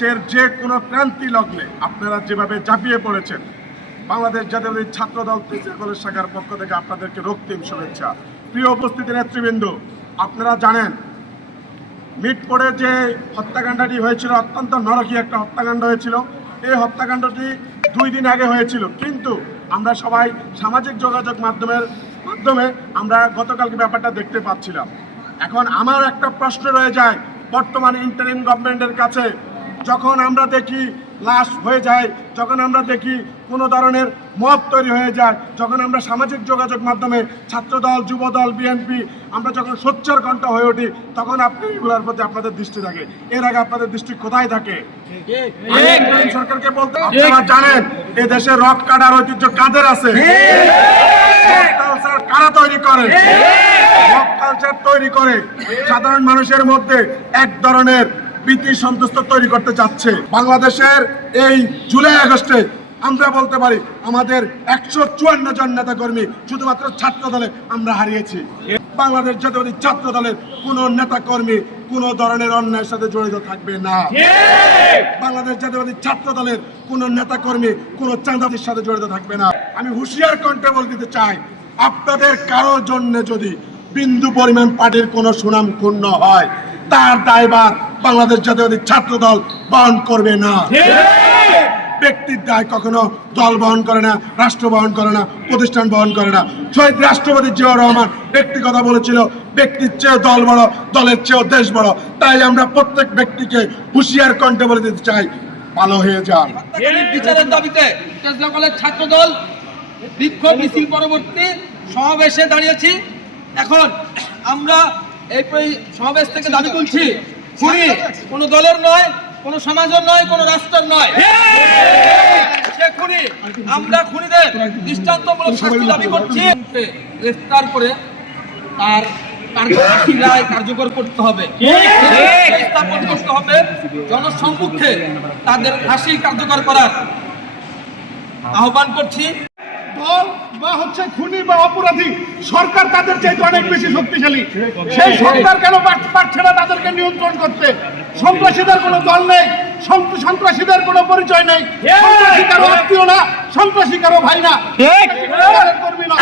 দেশের যে কোনো ক্রান্তি লগ্নে আপনারা যেভাবে ঝাঁপিয়ে পড়েছেন, বাংলাদেশ জাতীয়তাবাদী ছাত্র দল ত্রিপুরা শাখার পক্ষ থেকে আপনাদেরকে রক্তিম শুভেচ্ছা। প্রিয় উপস্থিতি নেতৃবৃন্দ, আপনারা জানেন মিটপোরে যে হত্যাকাণ্ডটি হয়েছিল অত্যন্ত নরকীয় একটা হত্যাকাণ্ড হয়েছিল। এই হত্যাকাণ্ডটি 2 দিন আগে হয়েছিল, কিন্তু আমরা সবাই সামাজিক যোগাযোগ মাধ্যমে আমরা গতকালকে ব্যাপারটা দেখতে পাচ্ছিলাম। এখন আমার একটা প্রশ্ন রয়ে যায় বর্তমান ইন্টারিম গভর্নমেন্টের কাছে, যখন আমরা দেখি লাশ হয়ে যায়, যখন আমরা দেখি কোনো ধরনের মত তৈরি হয়ে যায়, যখন আমরা সামাজিক যোগাযোগ মাধ্যমে ছাত্রদল, যুবদল, বিএনপি আমরা যখন সোচ্চার কণ্ঠ হয়ে উঠি, তখন আপনি এগুলোর প্রতি আপনাদের দৃষ্টি থাকে। এর আগে আপনাদের দৃষ্টি কোথায় থাকে? সরকারকে বলতে, আপনারা জানেন এ দেশে রক কাটার ঐতিহ্য কাদের আছে? কারা তৈরি করে? রক কালচার তৈরি করে সাধারণ মানুষের মধ্যে এক ধরনের ভীতি সন্তুষ্ট তৈরি করতে চাচ্ছে। বাংলাদেশের এই জুলাই আগস্টে আমরা বলতে পারি আমাদের 154 জন নেতা কর্মী শুধুমাত্র ছাত্র দলে আমরা হারিয়েছি। বাংলাদেশ জাতীয়তাবাদী ছাত্র দলের কোন নেতা কর্মী কোন ধরনের অন্যায়ের সাথে জড়িত থাকবে না। বাংলাদেশ জাতীয়তাবাদী ছাত্র দলের কোন নেতা কর্মী কোন চাঁদাবাজির সাথে জড়িত থাকবে না। আমি হুঁশিয়ার কণ্ঠে বলে দিতে চাই, আপনাদের কারোর জন্য যদি বিন্দু পরিমাণ পার্টির কোনো সুনাম ক্ষুণ্ণ হয়, তার দায়ভার বাংলাদেশ জাতীয়তাবাদী ছাত্র দল বহন করবে না। ব্যক্তির দায় কখনো দল বহন করে না, রাষ্ট্র বহন করে না, প্রতিষ্ঠান বহন করে না। শহীদ রাষ্ট্রপতি জিয়াউর রহমান একটি কথা বলেছিল, ব্যক্তির চেয়েও দল বড়, দলের চেয়েও দেশ বড়। তাই আমরা প্রত্যেক ব্যক্তিকে হুঁশিয়ার কণ্ঠে বলে দিতে চাই, ভালো হয়ে যান। বিচারের দাবিতে ছাত্র দল বিক্ষোভ মিছিল পরবর্তী সমাবেশে দাঁড়িয়েছি। এখন আমরা এই সমাবেশ থেকে দাবি তুলছি, খুনি কোনো দলের নয়, কোনো সমাজের নয়, কোনো রাষ্ট্রের নয়। সে খুনি, আমরা খুনিদের দৃষ্টান্তমূলক শাস্তি দাবি করছি। গ্রেফতার করে তার রায় কার্যকর করতে হবে, স্থাপন করতে হবে। জনসম্মুখে তাদের ফাঁসি কার্যকর করার আহ্বান করছি। দল বা হচ্ছে খুনি বা অপরাধী সরকার তাদের চাইতে অনেক বেশি শক্তিশালী। সেই সরকার কেন পারছে না তাদেরকে নিয়ন্ত্রণ করতে? সন্ত্রাসীদের কোনো দল নেই, সন্ত্রাসীদের কোনো পরিচয় নেই, সন্ত্রাসী কারো আত্মীয় না, সন্ত্রাসী কারো ভাই না, কর্মী না।